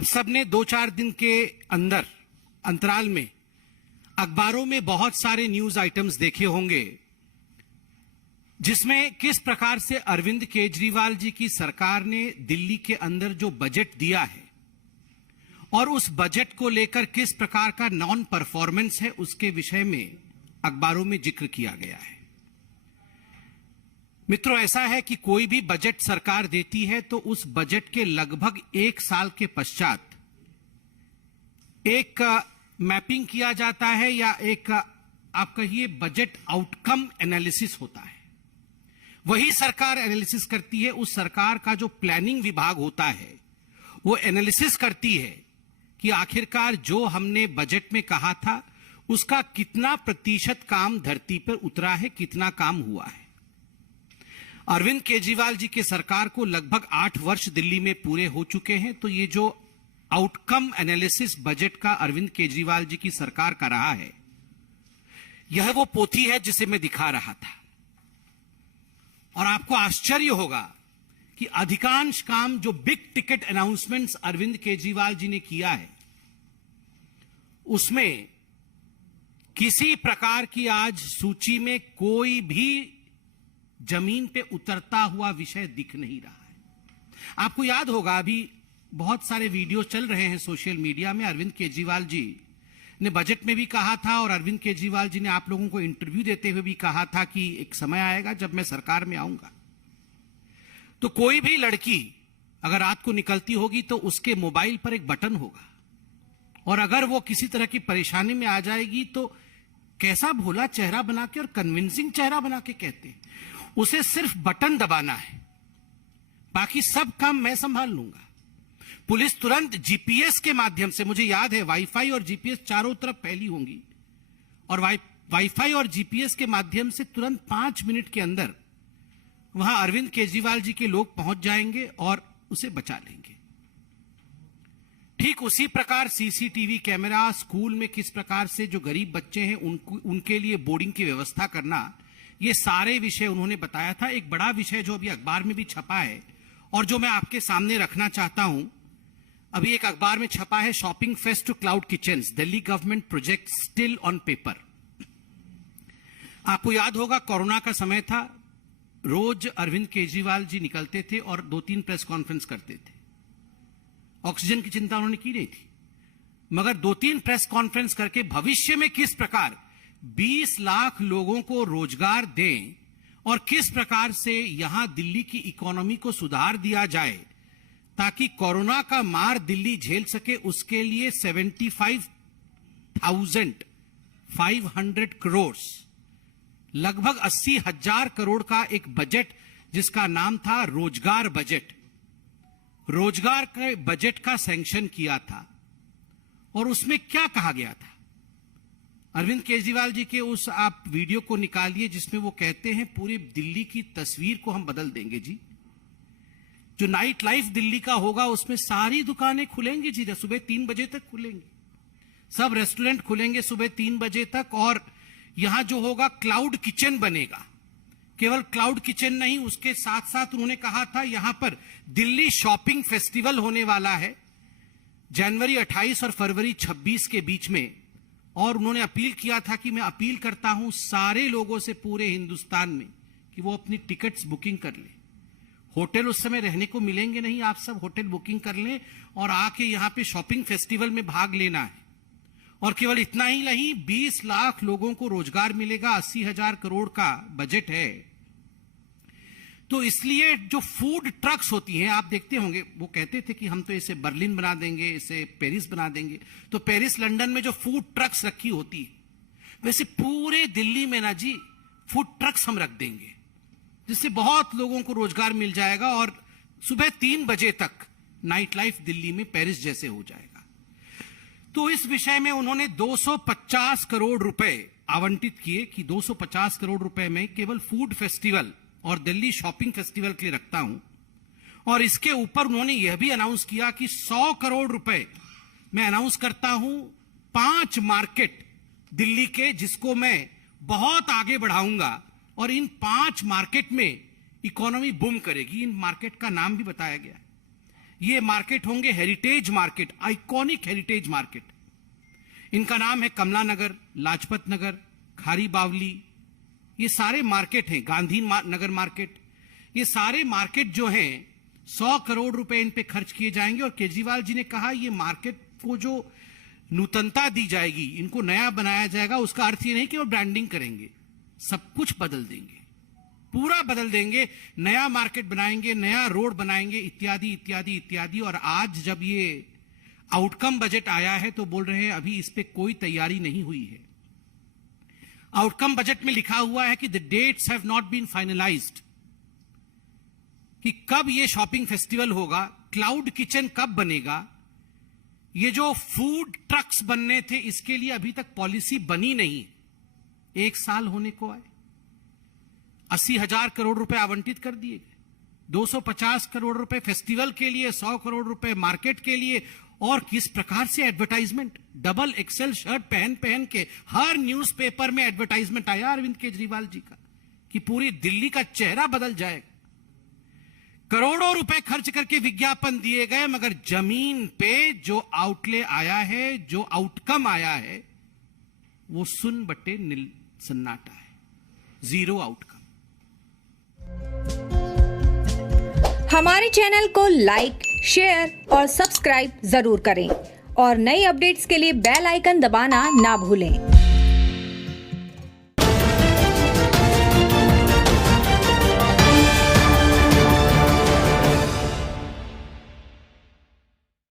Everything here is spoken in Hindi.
आप सबने 2-4 दिन के अंदर अंतराल में अखबारों में बहुत सारे न्यूज आइटम्स देखे होंगे जिसमें किस प्रकार से अरविंद केजरीवाल जी की सरकार ने दिल्ली के अंदर जो बजट दिया है और उस बजट को लेकर किस प्रकार का नॉन परफॉर्मेंस है उसके विषय में अखबारों में जिक्र किया गया है। मित्रों, ऐसा है कि कोई भी बजट सरकार देती है तो उस बजट के लगभग 1 साल के पश्चात एक मैपिंग किया जाता है या एक आप कहिए बजट आउटकम एनालिसिस होता है। वही सरकार एनालिसिस करती है। उस सरकार का जो प्लानिंग विभाग होता है वो एनालिसिस करती है कि आखिरकार जो हमने बजट में कहा था उसका कितना प्रतिशत काम धरती पर उतरा है, कितना काम हुआ है। अरविंद केजरीवाल जी के सरकार को लगभग 8 वर्ष दिल्ली में पूरे हो चुके हैं, तो ये जो आउटकम एनालिसिस बजट का अरविंद केजरीवाल जी की सरकार का रहा है, यह वो पोथी है जिसे मैं दिखा रहा था। और आपको आश्चर्य होगा कि अधिकांश काम जो big ticket announcements Arvind Kejriwal ji ने किया है उसमें किसी प्रकार की आज सूची में कोई भी जमीन पे उतरता हुआ विषय दिख नहीं रहा है। आपको याद होगा अभी बहुत सारे वीडियो चल रहे हैं सोशल मीडिया में। अरविंद केजरीवाल जी ने बजट में भी कहा था और अरविंद केजरीवाल जी ने आप लोगों को इंटरव्यू देते हुए भी कहा था कि एक समय आएगा जब मैं सरकार में आऊंगा तो कोई भी लड़की अगर रात को निकलती होगी तो उसके मोबाइल पर एक बटन होगा और अगर वो किसी तरह की परेशानी में आ जाएगी तो कैसा भोला चेहरा बना के और कन्विंसिंग चेहरा बना के कहते हैं उसे सिर्फ बटन दबाना है, बाकी सब काम मैं संभाल लूंगा। पुलिस तुरंत जीपीएस के माध्यम से, मुझे याद है वाईफाई और जीपीएस चारों तरफ फैली होंगी और वाईफाई और जीपीएस के माध्यम से तुरंत 5 मिनट के अंदर वहां अरविंद केजरीवाल जी के लोग पहुंच जाएंगे और उसे बचा लेंगे। ठीक उसी प्रकार सीसीटीवी कैमरा, स्कूल में किस प्रकार से जो गरीब बच्चे हैं उनके लिए बोर्डिंग की व्यवस्था करना, ये सारे विषय उन्होंने बताया था। एक बड़ा विषय जो अभी अखबार में भी छपा है और जो मैं आपके सामने रखना चाहता हूं, अभी एक अखबार में छपा है, shopping fest to cloud kitchens, Delhi government project still on paper. आपको याद होगा कोरोना का समय था, रोज अरविंद केजरीवाल जी निकलते थे और 2-3 प्रेस कॉन्फ्रेंस करते थे। ऑक्सीजन की चिंता उन्होंने की नहीं थी, मगर 2-3 प्रेस कॉन्फ्रेंस करके भविष्य में किस प्रकार 20 लाख लोगों को रोजगार दें और किस प्रकार से यहां दिल्ली की इकोनॉमी को सुधार दिया जाए ताकि कोरोना का मार दिल्ली झेल सके, उसके लिए 75,500 करोड़, लगभग 80,000 करोड़ का एक बजट जिसका नाम था रोजगार बजट, रोजगार के बजट का सैंक्शन किया था। और उसमें क्या कहा गया था, अरविंद केजरीवाल जी के उस आप वीडियो को निकालिए जिसमें वो कहते हैं पूरी दिल्ली की तस्वीर को हम बदल देंगे जी। जो नाइट लाइफ दिल्ली का होगा उसमें सारी दुकानें खुलेंगी जी, सुबह 3 बजे तक खुलेंगी, सब रेस्टोरेंट खुलेंगे सुबह 3 बजे तक। और यहां जो होगा क्लाउड किचन बनेगा, केवल क्लाउड किचन नहीं, उसके साथ साथ उन्होंने कहा था यहां पर दिल्ली शॉपिंग फेस्टिवल होने वाला है जनवरी 28 और फरवरी 26 के बीच में। और उन्होंने अपील किया था कि मैं अपील करता हूं सारे लोगों से पूरे हिंदुस्तान में कि वो अपनी टिकट्स बुकिंग कर लें। होटल उस समय रहने को मिलेंगे नहीं, आप सब होटल बुकिंग कर लें और आके यहां पे शॉपिंग फेस्टिवल में भाग लेना है। और केवल इतना ही नहीं, 20 लाख लोगों को रोजगार मिलेगा, 80,000 करोड़ का बजट है। तो इसलिए जो फूड ट्रक्स होती हैं, आप देखते होंगे वो कहते थे कि हम तो इसे बर्लिन बना देंगे, इसे पेरिस बना देंगे, तो पेरिस लंदन में जो फूड ट्रक्स रखी होती है वैसे पूरे दिल्ली में ना जी फूड ट्रक्स हम रख देंगे जिससे बहुत लोगों को रोजगार मिल जाएगा और सुबह 3 बजे तक नाइट लाइफ दिल्ली में पेरिस जैसे हो जाएगा। तो इस विषय में उन्होंने 250 करोड़ रुपए आवंटित किए कि 250 करोड़ रुपए में केवल फूड फेस्टिवल और दिल्ली शॉपिंग फेस्टिवल के लिए रखता हूं। और इसके ऊपर उन्होंने यह भी अनाउंस किया कि 100 करोड़ रुपए मैं अनाउंस करता हूं 5 मार्केट दिल्ली के, जिसको मैं बहुत आगे बढ़ाऊंगा और इन 5 मार्केट में इकोनॉमी बूम करेगी। इन मार्केट का नाम भी बताया गया। ये मार्केट होंगे heritage market, iconic heritage market. इनका नाम है कमला नगर, लाजपत नगर, खारी बावली, ये सारे मार्केट हैं, गांधी नगर मार्केट। ये सारे मार्केट जो हैं 100 करोड़ रुपए इन पे खर्च किए जाएंगे। और केजरीवाल जी ने कहा ये मार्केट को जो नूतनता दी जाएगी, इनको नया बनाया जाएगा, उसका अर्थ ये नहीं कि वो ब्रांडिंग करेंगे, सब कुछ बदल देंगे, पूरा बदल देंगे, नया मार्केट बनाएंगे, नया रोड बनाएंगे, इत्यादि इत्यादि इत्यादि। और आज जब ये आउटकम बजट आया है तो बोल रहे हैं अभी इस पे कोई तैयारी नहीं हुई है। आउटकम बजट में लिखा हुआ है कि the dates have not been finalised, कि कब ये शॉपिंग फेस्टिवल होगा, क्लाउड किचन कब बनेगा, ये जो फूड ट्रक्स बनने थे इसके लिए अभी तक पॉलिसी बनी नहीं। 1 साल होने को आए, 80,000 करोड़ रुपए आवंटित कर दिए गए, 250 करोड़ रुपए फेस्टिवल के लिए, 100 करोड़ रुपए मार्केट के लिए। और किस प्रकार से एडवर्टाइजमेंट, डबल एक्सेल शर्ट पहन पहन के हर न्यूज़पेपर में एडवर्टाइजमेंट आया अरविंद केजरीवाल जी का कि पूरी दिल्ली का चेहरा बदल जाएगा। करोड़ों रुपए खर्च करके विज्ञापन दिए गए, मगर जमीन पे जो आउटले आया है, जो आउटकम आया है, वो सुन बटे नील सन्नाटा है, जीरो आउटकम। हमारे चैनल को लाइक, शेयर और सब्सक्राइब जरूर करें और नई अपडेट्स के लिए बेल आइकन दबाना ना भूलें।